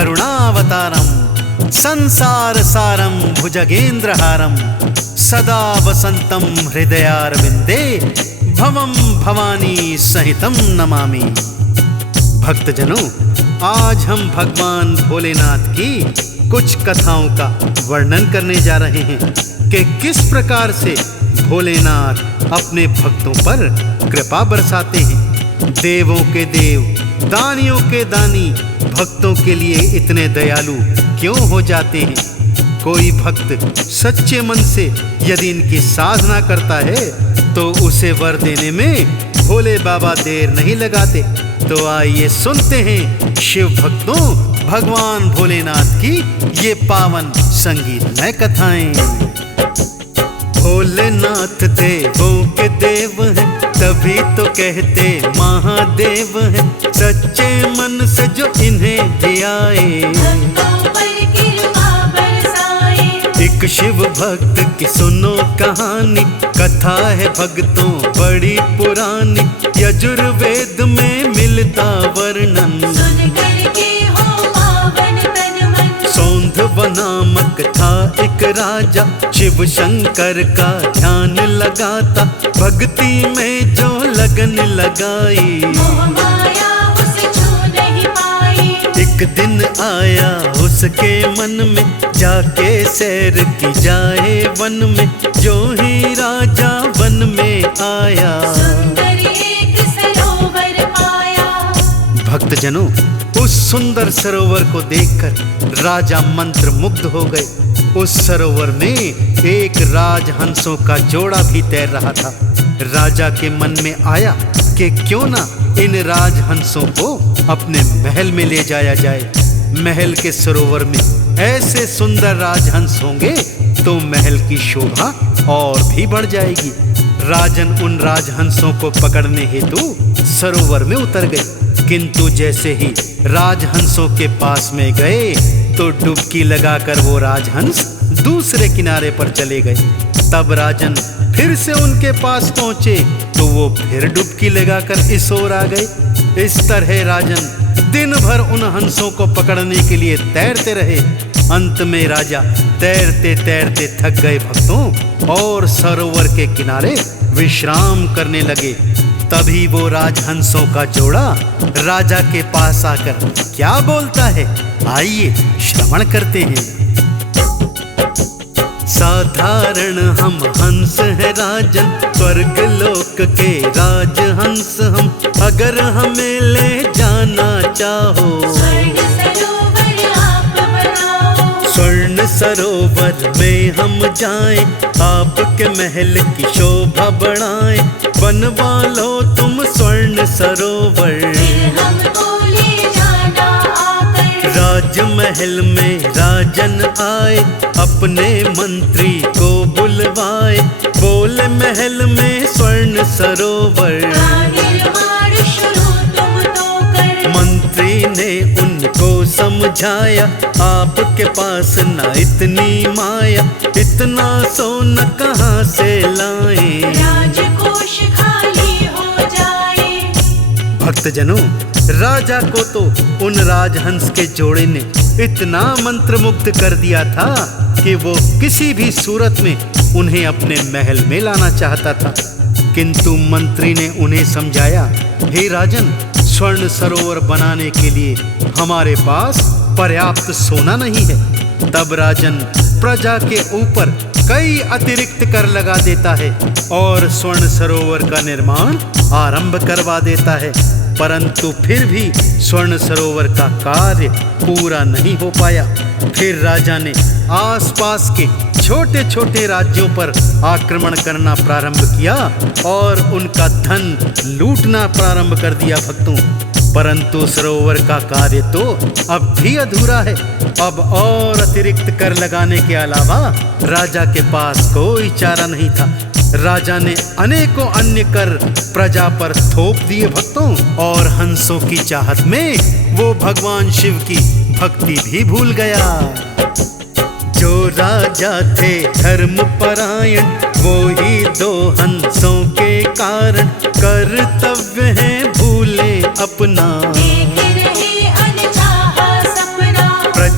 करुणावतारम संसार सारम भुजगेंद्रहारम सदा वसंतम हृदयारविंदे भवम भवानी सहितम नमामि। भक्तजनों, आज हम भगवान भोलेनाथ की कुछ कथाओं का वर्णन करने जा रहे हैं कि किस प्रकार से भोलेनाथ अपने भक्तों पर कृपा बरसाते हैं। देवों के देव, दानियों के दानी भक्तों के लिए इतने दयालु क्यों हो जाते हैं? कोई भक्त सच्चे मन से यदि इनकी साधना करता है तो उसे वर देने में भोले बाबा देर नहीं लगाते। तो आइए सुनते हैं शिव भक्तों भगवान भोलेनाथ की ये पावन संगीतमय कथाएं। भोलेनाथ देवों के देव हैं, तभी तो कहते महादेव हैं। सच्चे मन से जो इन्हें ध्याए, एक शिव भक्त की सुनो कहानी। कथा है भक्तों बड़ी पुरानी, यजुर्वेद में मिलता वर्णन। सौंधव नामक था एक राजा, शिव शंकर का ध्यान लगाता। भक्ति में जो लगन लगाई, एक दिन आया उसके मन में, जाके सैर की जाए वन में। जो ही राजा वन में आया, एक सरोवर पाया। भक्तजनों, उस सुंदर सरोवर को देखकर राजा मंत्र मुग्ध हो गए। उस सरोवर में एक राजहंसों का जोड़ा भी तैर रहा था। राजा के मन में आया कि क्यों ना इन राजहंसों को अपने महल में ले जाया जाए। महल के सरोवर में ऐसे सुंदर राजहंस होंगे तो महल की शोभा और भी बढ़ जाएगी। राजन उन राजहंसों को पकड़ने हेतु सरोवर में उतर गए, किंतु जैसे ही राजहंसों के पास में गए तो डुबकी लगाकर वो राजहंस दूसरे किनारे पर चले गए। तब राजन फिर से उनके पास पहुंचे तो वो फिर डुबकी लगाकर इस ओर आ गए। इस तरह राजन दिन भर उन हंसों को पकड़ने के लिए तैरते रहे। अंत में राजा तैरते तैरते थक गए भक्तों, और सरोवर के किनारे विश्राम करने लगे। तभी वो राजहंसों का जोड़ा राजा के पास आकर क्या बोलता है, आइए श्रवण करते हैं। साधारण हम हंस है राजन, स्वर्ग लोक के राजहंस हम। अगर हमें ले जाना चाहो, स्वर्ण सरोवर में हम जाएं। आपके महल की शोभा बढ़ाएं, बनवा लो तुम स्वर्ण सरोवर। राजमहल में राजन आए, अपने मंत्री को बुलवाए। बोले महल में स्वर्ण सरोवर, मंत्री ने उनको समझाया। आपके पास ना इतनी माया, इतना सोना कहाँ से लाएं, राजकोष खाली हो जाए। भक्तजनों, राजा को तो उन राजहंस के जोड़े ने इतना मंत्रमुग्ध कर दिया था कि वो किसी भी सूरत में उन्हें अपने महल में लाना चाहता था। किंतु मंत्री ने उन्हें समझाया, हे राजन, स्वर्ण सरोवर बनाने के लिए हमारे पास पर्याप्त सोना नहीं है। तब राजन प्रजा के ऊपर कई अतिरिक्त कर लगा देता है और स्वर्ण सरोवर का निर्माण आरंभ करवा देता है। परंतु फिर भी स्वर्ण सरोवर का कार्य पूरा नहीं हो पाया। फिर राजा ने आसपास के छोटे छोटे राज्यों पर आक्रमण करना प्रारंभ किया और उनका धन लूटना प्रारंभ कर दिया भक्तों। परंतु सरोवर का कार्य तो अब भी अधूरा है। अब और अतिरिक्त कर लगाने के अलावा राजा के पास कोई चारा नहीं था। राजा ने अनेकों अन्य कर प्रजा पर थोप दिए भक्तों, और हंसों की चाहत में वो भगवान शिव की भक्ति भी भूल गया। जो राजा थे धर्मपरायण, वो ही दो हंसों के कारण कर्तव्य है भूले अपना।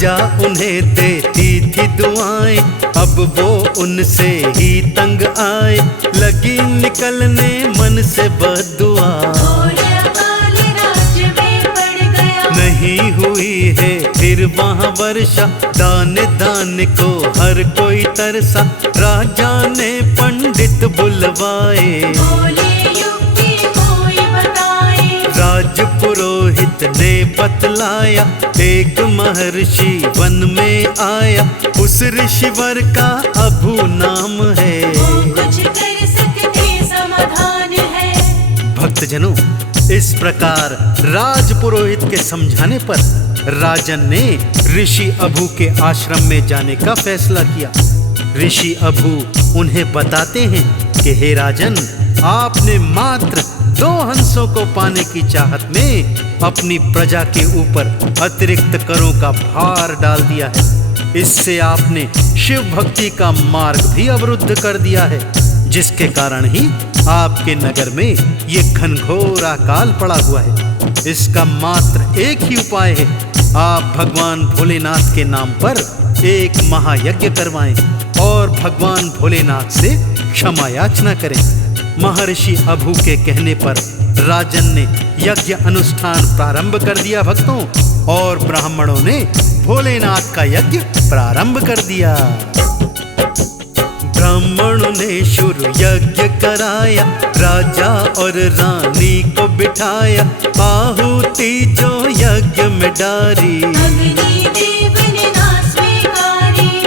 प्रजा उन्हें देती थी दुआएं, अब वो उनसे ही तंग आए, लगी निकलने मन से बद्दुआ। नहीं हुई है फिर वहाँ वर्षा, दाने दाने को हर कोई तरसा, राजा ने पंडित बुलवाए, राज पुरोहित ने बतलाया, एक महर्षि वन में आया, उस ऋषिवर का अभू नाम है, कुछ कर सकते समाधान है। भक्तजनों, इस प्रकार राज पुरोहित के समझाने पर राजन ने ऋषि अभू के आश्रम में जाने का फैसला किया। ऋषि अभू उन्हें बताते हैं कि हे राजन, आपने मात्र 2 हंसों को पाने की चाहत में अपनी प्रजा के ऊपर अतिरिक्त करों का भार डाल दिया है। इससे आपने शिव भक्ति का मार्ग भी अवरुद्ध कर दिया है, जिसके कारण ही आपके नगर में ये घनघोर अकाल पड़ा हुआ है। इसका मात्र एक ही उपाय है, आप भगवान भोलेनाथ के नाम पर एक महायज्ञ करवाएं और भगवान भोलेनाथ से क्षमा याचना करें। महर्षि अभू के कहने पर राजन ने यज्ञ अनुष्ठान प्रारंभ कर दिया भक्तों, और ब्राह्मणों ने भोलेनाथ का यज्ञ प्रारंभ कर दिया। ब्राह्मणों ने शुरू यज्ञ कराया, राजा और रानी को बिठाया, आहुति जो यज्ञ में डारी,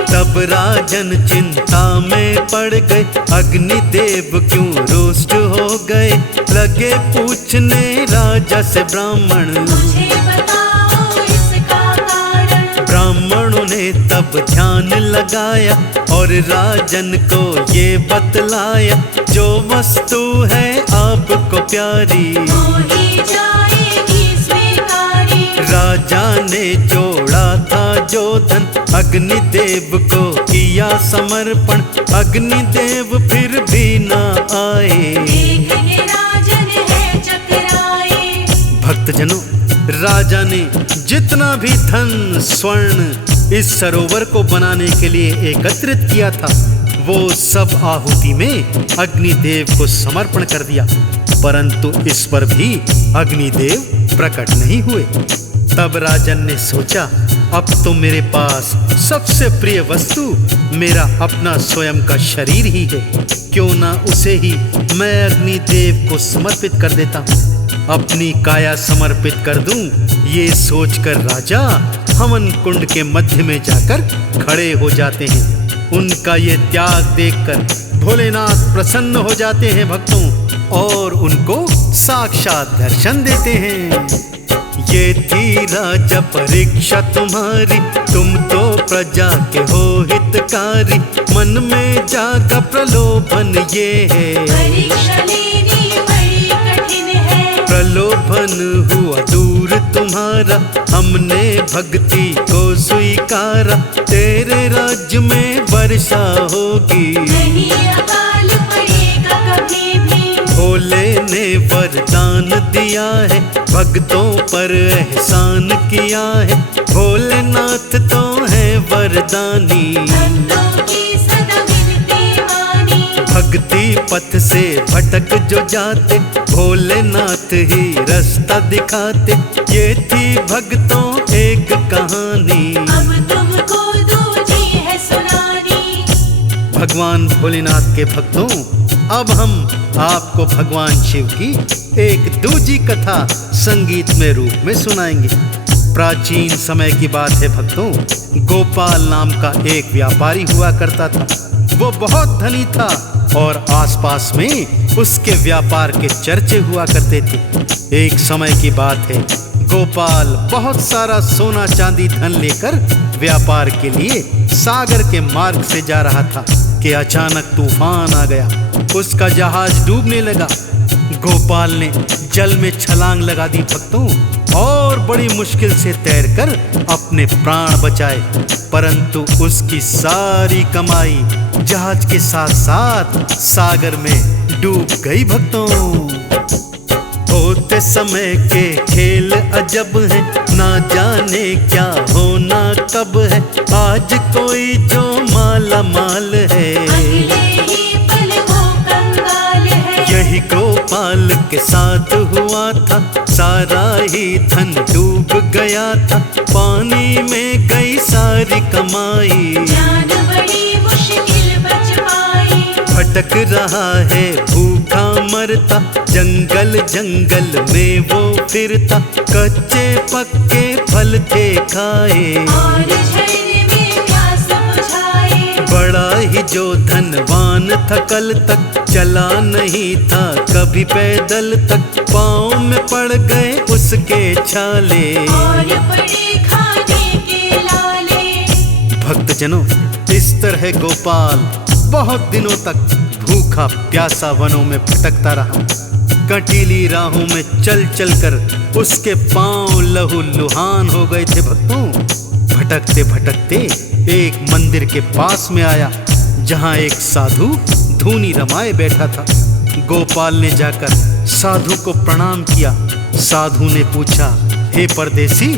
तब राजन चिंता में पड़ गए, अग्निदेव क्यों रुष्ट हो गए, लगे पूछने राजा से ब्राह्मण, मुझे बताओ इसका कारण। ब्राह्मणों ने तब ध्यान लगाया और राजन को ये बतलाया, जो वस्तु है आपको प्यारी, हो ही जाएगी स्वीकारी। राजा ने जोड़ा था जो धन, अग्निदेव को किया समर्पण, अग्निदेव फिर भी ना आए, राजन है चकराए। भक्तजनों, राजा ने जितना भी धन स्वर्ण इस सरोवर को बनाने के लिए एकत्रित किया था, वो सब आहुति में अग्निदेव को समर्पण कर दिया, परंतु इस पर भी अग्निदेव प्रकट नहीं हुए। तब राजन ने सोचा, अब तो मेरे पास सबसे प्रिय वस्तु मेरा अपना स्वयं का शरीर ही है, क्यों ना उसे ही मैं अग्निदेव को समर्पित कर देता हूँ, अपनी काया समर्पित कर दूं। ये सोचकर राजा हवन कुंड के मध्य में जाकर खड़े हो जाते हैं। उनका ये त्याग देखकर भोलेनाथ प्रसन्न हो जाते हैं भक्तों, और उनको साक्षात दर्शन देते हैं। ये थी राजा परीक्षा तुम्हारी, तुम तो प्रजा के हो हितकारी, मन में जागा प्रलोभन ये है, परीक्षा लेनी बड़ी कठिन है, प्रलोभन हुआ दूर तुम्हारा, हमने भक्ति को स्वीकारा, तेरे राज्य में वर्षा होगी, नहीं अकाल पड़ेगा कभी भी। भोले ने वरदान दिया है, भक्तों पर एहसान किया है, भोलेनाथ तो है वरदानी, भक्तों की सदा विनती मानी, भक्ति पथ से भटक जो जाते, भोलेनाथ ही रास्ता दिखाते। ये थी भक्तों एक कहानी, अब तुमको दूजी है सुनानी। भगवान भोलेनाथ के भक्तों, अब हम आपको भगवान शिव की एक दूजी कथा संगीत में रूप में सुनाएंगे। प्राचीन समय की बात है भक्तों, गोपाल नाम का एक व्यापारी हुआ करता था। वो बहुत धनी था और आसपास में उसके व्यापार के चर्चे हुआ करते थे। एक समय की बात है, गोपाल बहुत सारा सोना चांदी धन लेकर व्यापार के लिए सागर के मार्ग से जा रहा था कि अचानक तूफान आ गया। उसका जहाज डूबने लगा। गोपाल ने जल में छलांग लगा दी भक्तों, और बड़ी मुश्किल से तैरकर अपने प्राण बचाए, परंतु उसकी सारी कमाई जहाज के साथ साथ सागर में डूब गई भक्तों। होते समय के खेल अजब हैं, ना जाने क्या होना तब है आज कोई जो माला माल है। अगले ही पल वो कंगाल है। यही गोपाल के साथ हुआ था, सारा ही धन डूब गया था, पानी में गई सारी कमाई। जान बड़ी मुश्किल बच पाई। भटक रहा है भूखा मरता, जंगल जंगल में वो फिरता, कच्चे पक्के फल थे खाए। और झरने में प्यास बुझाए। बड़ा ही जो धनवान था कल तक, चला नहीं था कभी पैदल तक, पाँव में पड़ गए उसके छाले। और पड़े खाने के लाले। भक्तजनों, इस तरह गोपाल बहुत दिनों तक भूखा प्यासा वनों में भटकता रहा। कटीली राहों में चल चल कर उसके पांव लहू लुहान हो गए थे। भक्तों, भटकते भटकते एक मंदिर के पास में आया, जहां एक साधु धूनी रमाए बैठा था। गोपाल ने जाकर साधु को प्रणाम किया। साधु ने पूछा, हे परदेसी,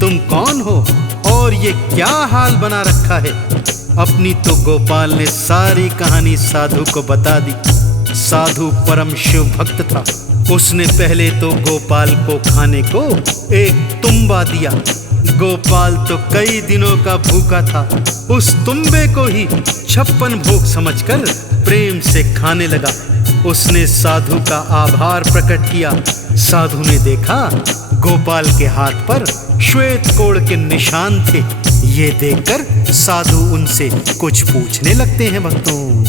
तुम कौन हो और ये क्या हाल बना रखा है? अपनी तो गोपाल ने सारी कहानी साधु को बता दी। साधु परम शिव भक्त था। उसने पहले तो गोपाल को खाने को एक तुम्बा दिया। गोपाल तो कई दिनों का भूखा था। उस तुम्बे को ही 56 भोग समझकर प्रेम से खाने लगा। उसने साधु का आभार प्रकट किया। साधु ने देखा गोपाल के हाथ पर श्वेत कोड़ के निशान थे। ये देखकर साधु उनसे कुछ पूछने लगते हैं। भक्तों,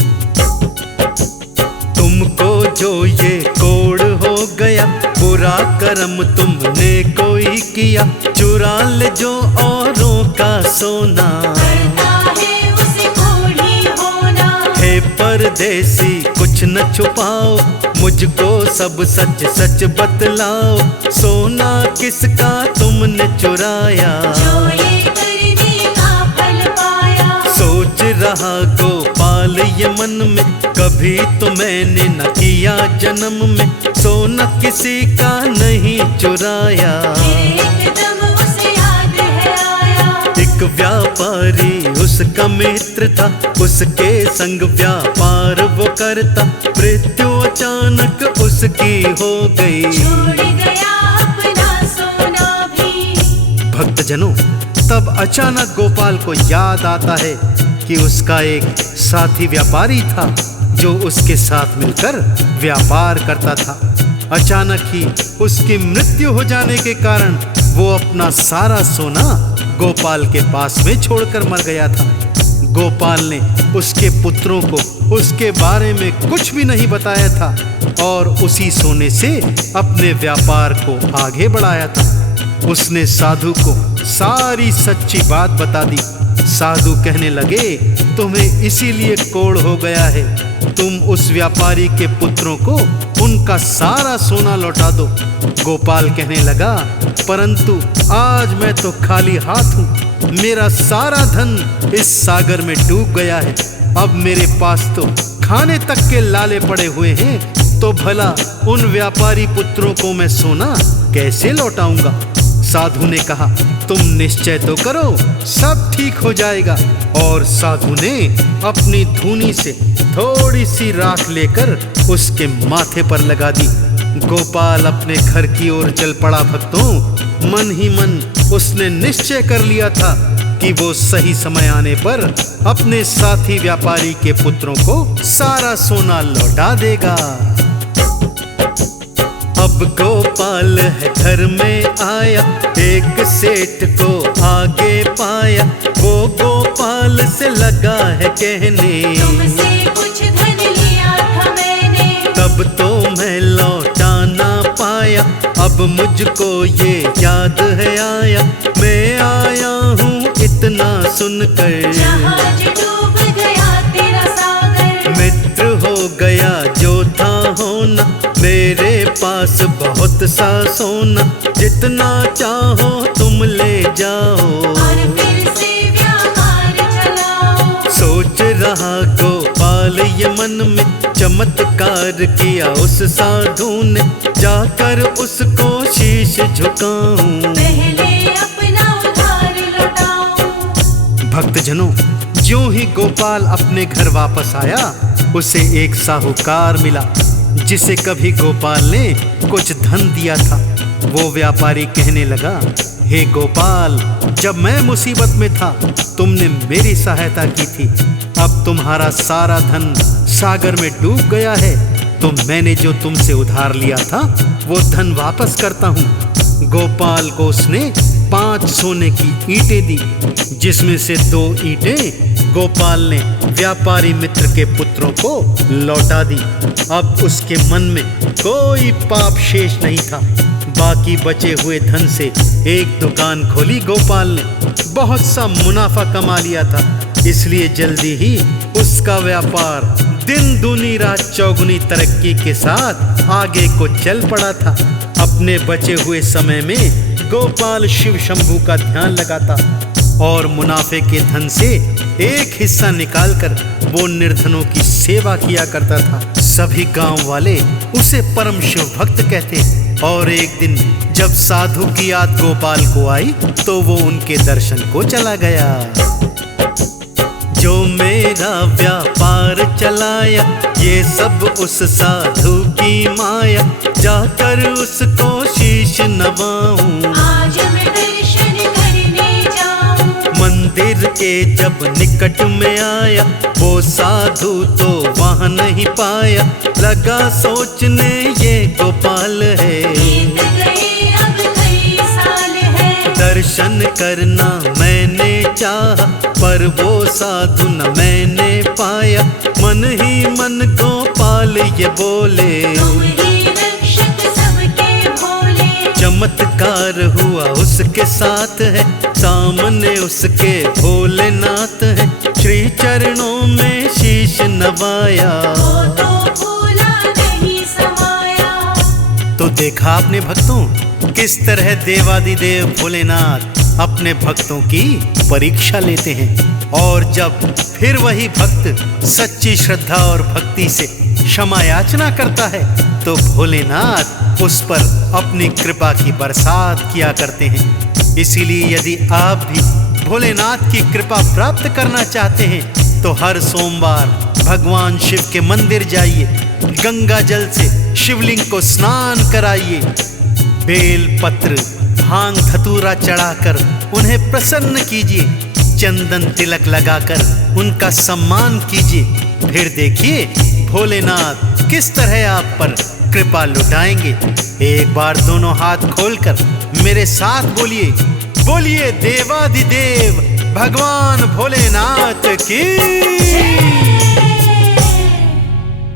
तुमको जो ये कोड़ हो गया, बुरा कर्म तुमने कोई किया, चुरा ले जो औरों का सोना। करता है उसे कोढ़ी होना। हे परदेसी, कुछ न छुपाओ, मुझको सब सच सच बतलाओ, सोना किसका तुमने चुराया? जो ये करने का फल पाया। सोच रहा गोपाल ये मन में, कभी तो मैंने न किया जन्म में, सोना किसी का नहीं चुराया। एकदम उसे याद है आया। एक व्यापारी उसका मित्र था, उसके संग व्यापार वो करता, मृत्यु अचानक उसकी हो गई। छोड़ गया अपना सोना भी। भक्तजनों, तब अचानक गोपाल को याद आता है कि उसका एक साथी व्यापारी था जो उसके साथ मिलकर व्यापार करता था। अचानक ही उसकी मृत्यु हो जाने के कारण वो अपना सारा सोना गोपाल के पास में छोड़कर मर गया था। गोपाल ने उसके पुत्रों को उसके बारे में कुछ भी नहीं बताया था और उसी सोने से अपने व्यापार को आगे बढ़ाया था। उसने साधु को सारी सच्ची बात बता दी। साधु कहने लगे, तुम्हें इसीलिए कोढ़ हो गया है, तुम उस व्यापारी के पुत्रों को उनका सारा सोना लौटा दो। गोपाल कहने लगा, परंतु आज मैं तो खाली हाथ हूँ, मेरा सारा धन इस सागर में डूब गया है, अब मेरे पास तो खाने तक के लाले पड़े हुए हैं, तो भला उन व्यापारी पुत्रों को मैं सोना कैसे लौटाऊंगा? साधु ने कहा, तुम निश्चय तो करो, सब ठीक हो जाएगा। और साधु ने अपनी धूनी से थोड़ी सी राख लेकर उसके माथे पर लगा दी। गोपाल अपने घर की ओर चल पड़ा। भक्तों, मन ही मन उसने निश्चय कर लिया था कि वो सही समय आने पर अपने साथी व्यापारी के पुत्रों को सारा सोना लौटा देगा। अब गोपाल है घर में आया, एक सेठ को आगे पाया, वो गोपाल से लगा है कहने, तुमसे कुछ धन लिया था मैंने, तब तो मैं लौटा ना पाया, अब मुझको ये याद है आया, मैं आया हूँ इतना सुनकर, जहाज डूब गया तेरा सागर, मित्र हो गया जो था होना, मेरे पास बहुत सा सोना, जितना चाहो तुम ले जाओ, और फिर से व्यापार चलाओ। सोच रहा गोपाल ये मन में, चमत्कार किया उस साधु ने, जाकर उसको शीश झुकाऊं, पहले अपना उधार लौटाओ। भक्तजनों, ज्यों ही गोपाल अपने घर वापस आया, उसे एक साहूकार मिला जिसे कभी गोपाल ने कुछ धन दिया था। वो व्यापारी कहने लगा, हे गोपाल, जब मैं मुसीबत में था तुमने मेरी सहायता की थी। अब तुम्हारा सारा धन सागर में डूब गया है, तो मैंने जो तुमसे उधार लिया था वो धन वापस करता हूँ। गोपाल को उसने 5 सोने की ईंटें दी, जिसमें से 2 ईंटें गोपाल ने व्यापारी मित्र के पुत्रों को लौटा दी। अब उसके मन में कोई पाप शेष नहीं था। बाकी बचे हुए धन से एक दुकान खोली गोपाल ने। बहुत सा मुनाफा कमा लिया था, इसलिए जल्दी ही उसका व्यापार दिन दूनी रात चौगुनी तरक्की के साथ आगे को चल पड़ा था। अपने बचे हुए समय में गोपाल शिव शंभू का ध्यान लगाता और मुनाफे के धन से एक हिस्सा निकालकर वो निर्धनों की सेवा किया करता था। सभी गांव वाले उसे परम शिव भक्त कहते। और एक दिन जब साधु की याद गोपाल को आई तो वो उनके दर्शन को चला गया। जो मेरा व्यापार चलाया, ये सब उस साधु की माया, जाकर उसको शीश नवाऊं, आज मैं दर्शन करने जाऊं। मंदिर के जब निकट में आया, वो साधु तो वहां नहीं पाया। लगा सोचने ये गोपाल है, बीत गए अब कई साल है। दर्शन करना मैंने चाहा, पर वो साधु न मैंने पाया। मन ही मन गोपाल ये बोले, तुम ही रक्षक सबके भोले। चमत्कार हुआ उसके साथ है, सामने उसके भोलेनाथ है। श्री चरणों में शीश नवाया, वो तो भूला नहीं समाया। तो देखा आपने भक्तों, किस तरह देवादिदेव भोलेनाथ अपने भक्तों की परीक्षा लेते हैं। और जब फिर वही भक्त सच्ची श्रद्धा और भक्ति से क्षमा याचना करता है, तो भोलेनाथ उस पर अपनी कृपा की बरसात किया करते हैं। इसीलिए यदि आप भी भोलेनाथ की कृपा प्राप्त करना चाहते हैं, तो हर सोमवार भगवान शिव के मंदिर जाइए, गंगा जल से शिवलिंग को स्नान कराइए, बेल पत्र भांग धतूरा चढ़ाकर उन्हें प्रसन्न कीजिए, चंदन तिलक लगाकर उनका सम्मान कीजिए। फिर देखिए भोलेनाथ किस तरह आप पर कृपा लुटाएंगे। एक बार दोनों हाथ खोलकर मेरे साथ बोलिए, बोलिए देवादिदेव भगवान भोलेनाथ की।